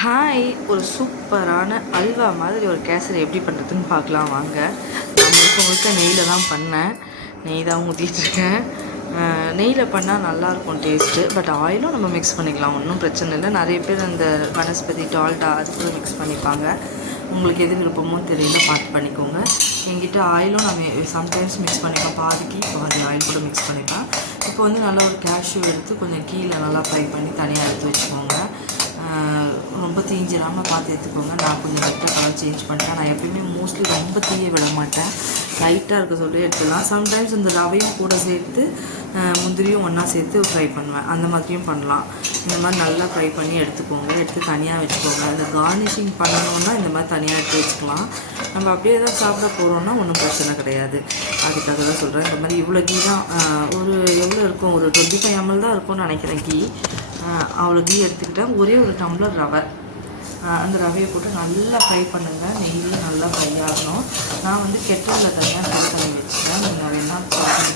Hi, ஒரு சூப்பரான அல்வா மாதிரி ஒரு கேசரி எப்படி பண்ணுறதுன்னு பார்க்கலாம் வாங்க. நான் முழுக்க முழுக்க நெய்யில் தான் பண்ணேன். நெய் தான் ஊற்றிட்டுருக்கேன். நெய்யில் பண்ணால் நல்லாயிருக்கும் டேஸ்ட்டு. பட் ஆயிலும் நம்ம மிக்ஸ் பண்ணிக்கலாம், ஒன்றும் பிரச்சனை இல்லை. நிறைய பேர் அந்த வனஸ்பதி டால்டா அது கூட மிக்ஸ் பண்ணிப்பாங்க. உங்களுக்கு எது விருப்பமோ தெரியல பார்த்து பண்ணிக்கோங்க. என்கிட்ட ஆயிலும் நான் சம்டைம்ஸ் மிக்ஸ் பண்ணிப்பேன், பாதிக்கு பாதி ஆயில் கூட மிக்ஸ் பண்ணிப்பேன். இப்போ வந்து நல்லா ஒரு கேஷ்யூ எடுத்து கொஞ்சம் கீழே நல்லா ஃப்ரை பண்ணி தனியாக எடுத்து வச்சுக்கோங்க. ரொம்ப தீஞ்சிடாமல் பார்த்து எடுத்துக்கோங்க. நான் கொஞ்சம் லைட்டாக கலர் சேஞ்ச் பண்ணிட்டேன். நான் எப்பயுமே மோஸ்ட்லி ரொம்ப தீய விட மாட்டேன், லைட்டாக இருக்க சொல்லி எடுத்துடலாம். சம்டைம்ஸ் இந்த ரவையும் கூட சேர்த்து முந்திரியும் ஒன்றா சேர்த்து ஃப்ரை பண்ணுவேன், அந்த மாதிரியும் பண்ணலாம். இந்த மாதிரி நல்லா ஃப்ரை பண்ணி எடுத்துக்கோங்க, எடுத்து தனியாக வச்சுக்கோங்க. இந்த கார்னிஷிங் பண்ணணுன்னா இந்த மாதிரி தனியாக எடுத்து வச்சுக்கலாம். நம்ம அப்படியே தான் சாப்பிட போகிறோன்னா ஒன்றும் பிரச்சனை கிடையாது. அதுக்காக தான் சொல்கிறேன். இந்த மாதிரி இவ்வளோ கீ தான், ஒரு எவ்வளோ இருக்கும், ஒரு 25 ml தான் இருக்கும்னு நினைக்கிறேன் கீ. அவ்வளோ கீ எடுத்துக்கிட்டேன். ஒரே ஒரு டம்ளர் ரவை, அந்த ரவையை போட்டு நல்லா ஃப்ரை பண்ணுங்கள். நெய்யும் நல்லா ஃப்ரை ஆகணும். நான் வந்து கெட்டலில் தனியாக ஃப்ரை பண்ணி வச்சுட்டேன். நீங்கள் வேணால்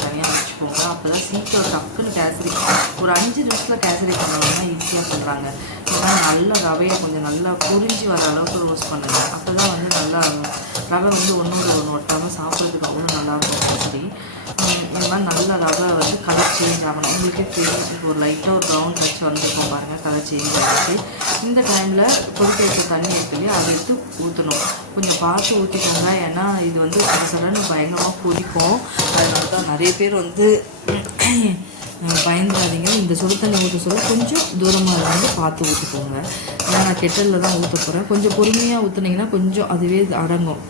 தனியாக வச்சுக்கோங்க. அப்போ தான் சீக்கிரம் டக்குன்னு கேசரி ஒரு 5 நிமிஷத்தில் கேசரி பண்ணணும்னா ஈஸியாக சொல்கிறாங்க. ஏன்னா நல்லா ரவையை கொஞ்சம் நல்லா பொரிஞ்சு வர அளவுக்கு ரோஸ்ட் பண்ணுங்கள். அப்போ தான் வந்து நல்லா ரவை வந்து ஒன்றோடு ஒன்று ஒட்டாமல் சாப்பிட்றதுக்கு அவ்வளோ நல்லாயிருக்கும் கேசரி. இந்த மாதிரி நல்லா ரவை வந்து கலர் சேஞ்ச் ஆகணும். உங்களுக்கே தெரியும், ஒரு லைட்டாக ஒரு ப்ரௌன் டச் வந்துருக்கோம் பாருங்கள், கலர் சேஞ்ச் ஆகிடுச்சு. இந்த டைமில் கொதிக்க வச்ச தண்ணி இருக்கு இல்லையா, அதை எடுத்து ஊற்றணும். கொஞ்சம் பார்த்து ஊற்றிக்கோங்க, ஏன்னா இது வந்து சடன்னு பயங்கரமாக கொதிக்கும். அதனால தான் நிறைய பேர் வந்து பயந்துடாதீங்க. இந்த சுடு தண்ணி ஊற்ற சொல்ல கொஞ்சம் தூரமாக இருந்து பார்த்து ஊற்றிக்கோங்க. ஏன்னா நான் கெட்டலில் தான் ஊற்ற போகிறேன். கொஞ்சம் பொறுமையாக ஊற்றுனீங்கன்னா கொஞ்சம் அதுவே அடங்கும்.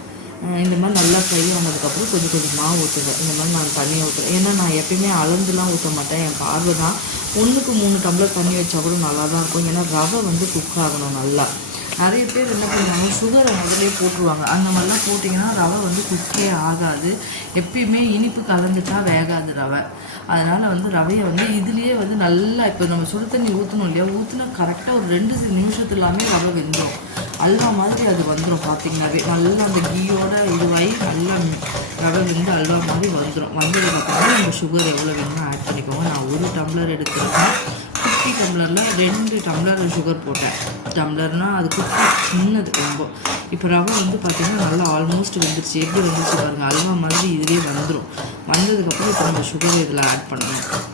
இந்த மாதிரி நல்லா ஃப்ரை ஆனதுக்கப்புறம் கொஞ்சம் கொஞ்சமாக ஊற்றுவேன். இந்த மாதிரி நான் தண்ணி ஊற்றுவேன். ஏன்னா நான் எப்பயுமே அளந்துலாம் ஊற்ற மாட்டேன், என் பார்வை தான். 1க்கு 3 டம்ளர் தண்ணி வச்சா கூட நல்லா தான் இருக்கும். ஏன்னா ரவை வந்து குக் ஆகணும் நல்லா. நிறைய பேர் என்ன பண்ணுவாங்க, சுகரை முதலே போட்டுருவாங்க. அந்த மாதிரிலாம் போட்டிங்கன்னா ரவை வந்து குக்கே ஆகாது. எப்பயுமே இனிப்பு கலந்துட்டா வேகாது ரவை. அதனால் வந்து ரவையை வந்து இதுலேயே வந்து நல்லா, இப்போ நம்ம சுடு தண்ணி ஊற்றணும் இல்லையா, ஊற்றினா கரெக்டாக ஒரு 2 நிமிஷத்துலாமே ரவை வெந்துடும். அல்வா மாதிரி அது வந்துடும். பார்த்திங்கனாவே நல்லா அந்த கீயோட இதுவாகி நல்லா ரவை வந்து அல்வா மாதிரி வந்துடும். வந்ததுக்கப்புறம் நம்ம சுகர் எவ்வளோ வேணுமோ ஆட் பண்ணிக்கோங்க. நான் 1 டம்ளர் எடுத்துருக்கேன். குட்டி டம்ளரில் 2 டம்ளர் சுகர் போட்டேன். டம்ளர்னால் அது குட்டி சின்னது ரொம்ப. இப்போ ரவை வந்து பார்த்திங்கன்னா நல்லா ஆல்மோஸ்ட் வந்துடுச்சு. எப்படி வந்துடுச்சு பாருங்கள், அல்வா மாதிரி இதுலேயே வந்துடும். வந்ததுக்கப்புறம் இப்போ நம்ம சுகர் இதில் ஆட் பண்ணணும்.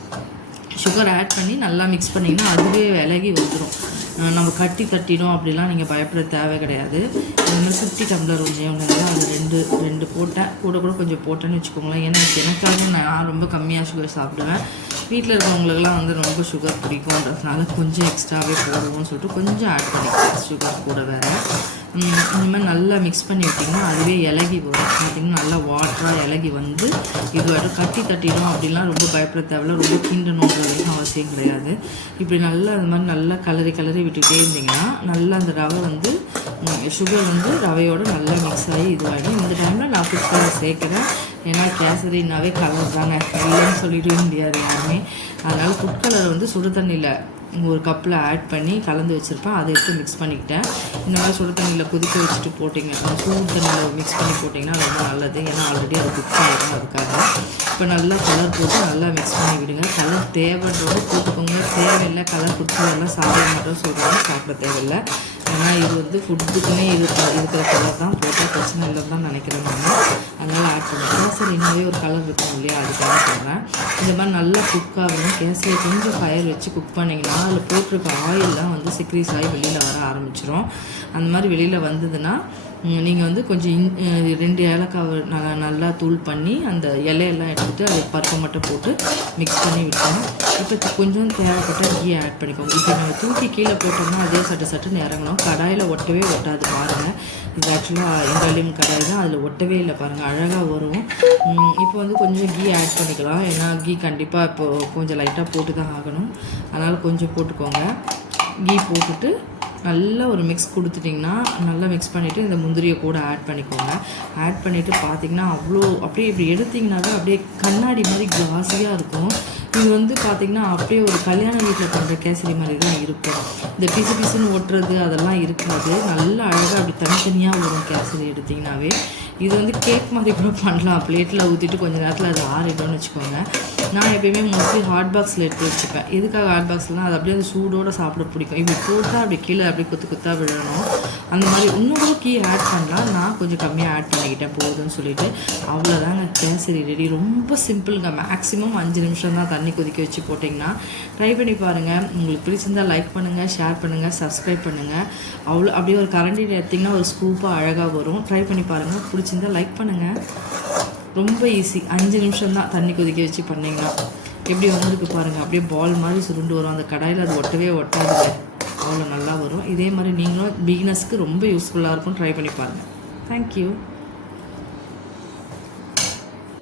சுகர் ஆட் பண்ணி நல்லா மிக்ஸ் பண்ணிங்கன்னா அதுவே விலகி வந்துடும். நம்ம கட்டி தட்டிடும் அப்படிலாம் நீங்கள் பயப்பட தேவை கிடையாது. இந்த மாதிரி குட்டி டம்ளர் ஒன்று தான், அது 2 போட்டேன். கூட கொஞ்சம் போட்டேன்னு வச்சுக்கோங்களேன். ஏன்னா எனக்காக நான் ரொம்ப கம்மியாக சுகர் சாப்பிடுவேன். வீட்டில் இருக்கிறவங்களுக்குலாம் வந்து ரொம்ப சுகர் பிடிக்கும்ன்றதுனால கொஞ்சம் எக்ஸ்ட்ராவே போடுவோம்னு சொல்லிட்டு கொஞ்சம் ஆட் பண்ணிக்கிறேன் சுகர் கூட வேறு. இந்த மாதிரி நல்லா மிக்ஸ் பண்ணி விட்டிங்கன்னா அதுவே இலகி வரும். பார்த்திங்கன்னா நல்லா வாட்டராக இலகி வந்து இது கட்டி தட்டிடும் அப்படிலாம் ரொம்ப பயப்பட தேவையில்ல. ரொம்ப கிண்டணுன்றதுக்கும் அவசியம் கிடையாது. இப்படி நல்லா அந்த மாதிரி நல்லா கலரி விட்டுகிட்டே இருந்திங்கன்னா நல்லா அந்த ரவை வந்து சுகர் வந்து ரவையோடு நல்லா மிக்ஸ் ஆகி இதுவாகிடும். இந்த டைமில் நான் ஃபுட் கலர் சேர்க்குறேன். ஏன்னா கேசரினாவே கலர் தானே, இல்லைன்னு சொல்லிடவே முடியாது யாருமே. அதனால் ஃபுட் கலர் வந்து சுடு தண்ணியில் ஒரு கப்பில் ஆட் பண்ணி கலந்து வச்சுருப்பேன். அதை எடுத்து மிக்ஸ் பண்ணிக்கிட்டேன். இந்த மாதிரி சுடு தண்ணியில் கொதிக்க வச்சுட்டு போட்டிங்கன்னா, சூடு தண்ணியில் மிக்ஸ் பண்ணி போட்டிங்கன்னா ரொம்ப நல்லது. ஏன்னா ஆல்ரெடி அது குக் ஆகிடும். அதுக்காக இப்போ நல்லா கலர் போட்டு நல்லா மிக்ஸ் பண்ணி விடுங்க. கலர் தேவைன்றோடு போட்டுக்கோங்க, தேவையில்லை கலர் குடிச்சதெல்லாம் சாப்பிட மாட்டோம் சொல்கிறாங்க, சாப்பிட தேவையில்லை. ஏன்னா இது வந்து ஃபுட்டுக்குன்னே இருக்கிற கலர் தான், போட்டால் பிரச்சனை இல்லைன்னு தான் நினைக்கிறேன் நான். அதனால் ஆட் பண்ணிக்கிறேன். கேசரினாவே ஒரு கலர் இருக்கும் இல்லையா, அதுக்காக சொல்கிறேன். இந்த மாதிரி நல்லா குக் ஆகணும். கேசரியை கொஞ்சம் ஃபயர் வச்சு குக் பண்ணிங்கன்னா அதில் போட்டிருக்க ஆயிலெலாம் வந்து சிக்ரீஸ் ஆகி வெளியில் வர ஆரம்பிச்சிடும். அந்த மாதிரி வெளியில் வந்ததுன்னா நீங்கள் வந்து கொஞ்சம் 2 ஏலக்காவை நல்லா தூள் பண்ணி அந்த இலையெல்லாம் எடுத்துகிட்டு அதை பருப்பை மட்டும் போட்டு மிக்ஸ் பண்ணி விட்டோம். இப்போ கொஞ்சம் தேவைப்பட்ட கீ ஆட் பண்ணிக்கோங்க. இப்போ நம்ம தூக்கி கீழே போட்டோம்னா அதே சட்டுன்னு இறங்கணும். கடாயில் ஒட்டவே ஒட்டாது பாருங்கள். இது ஆக்சுவலாக எங்காலியம் கடாய் தான், அதில் ஒட்டவே இல்லை பாருங்கள், அழகாக வரும். இப்போ வந்து கொஞ்சம் கீ ஆட் பண்ணிக்கலாம். ஏன்னா கீ கண்டிப்பாக இப்போது கொஞ்சம் லைட்டாக போட்டு தான் ஆகணும். அதனால் கொஞ்சம் போட்டுக்கோங்க. கீ போட்டுட்டு நல்லா ஒரு மிக்ஸ் கொடுத்துட்டிங்கன்னா நல்லா மிக்ஸ் பண்ணிவிட்டு இந்த முந்திரியை கூட ஆட் பண்ணிக்கோங்க. ஆட் பண்ணிவிட்டு பார்த்திங்கன்னா அப்படியே இப்படி எடுத்திங்கனாவே அப்படியே கண்ணாடி மாதிரி கிளாஸியாக இருக்கும். இது வந்து பார்த்திங்கன்னா அப்படியே ஒரு கல்யாண வீட்டில் பண்ணுற கேசரி மாதிரி தான் இருக்கும். இந்த பிசுன்னு ஒட்டுறது அதெல்லாம் இருக்காது. நல்லா அழகாக அப்படி தனித்தனியாக வரும் கேசரி எடுத்திங்கனாவே. இது வந்து கேக் மாதிரி கூட பண்ணலாம். பிளேட்டில் ஊற்றிட்டு கொஞ்சம் நேரத்தில் அது ஆறிடும்னு வச்சுக்கோங்க. நான் எப்பயுமே மோஸ்ட்லி ஹாட் பாக்ஸில் எடுத்து வச்சுப்பேன். எதுக்காக ஹாட் பாக்ஸ்லாம் அது அப்படியே அந்த சூடோடு சாப்பிட பிடிக்கும். இப்படி போட்டால் அப்படி கீழே அப்படியே குத்தாக விழணும். அந்த மாதிரி இன்னும் கூட கீ ஆட் பண்ணலாம். நான் கொஞ்சம் கம்மியாக ஆட் பண்ணிக்கிட்டேன் போதும்னு சொல்லிட்டு. அவ்வளோதாங்க கேசரி ரெடி. ரொம்ப சிம்பிளுங்க. மேக்ஸிமம் 5 நிமிஷம் தான் தண்ணி கொதிக்க வச்சு போட்டிங்கன்னா. ட்ரை பண்ணி பாருங்கள். உங்களுக்கு பிடிச்சிருந்தால் லைக் பண்ணுங்கள், ஷேர் பண்ணுங்கள், சப்ஸ்கிரைப் பண்ணுங்கள். அப்படியே ஒரு கரண்டியில் எடுத்திங்கன்னா ஒரு ஸ்கூப்பாக அழகாக வரும். ட்ரை பண்ணி பாருங்கள். பிடிச்சிருந்தால் லைக் பண்ணுங்கள். ரொம்ப ஈஸி. 5 நிமிஷம் தான் தண்ணி கொதிக்க வச்சு பண்ணிங்கன்னா. எப்படி வந்திருக்கு பாருங்கள். அப்படியே பால் மாதிரி சுருண்டு வரும். அந்த கடாயில் அது ஒட்டவே ஒட்டாதுங்க. அவ்வளோ நல்லா வரும். இதே மாதிரி நீங்களும் பிகினர்ஸ்க்கு ரொம்ப யூஸ்ஃபுல்லாக இருக்கும். ட்ரை பண்ணி பாருங்கள். தேங்க்யூ.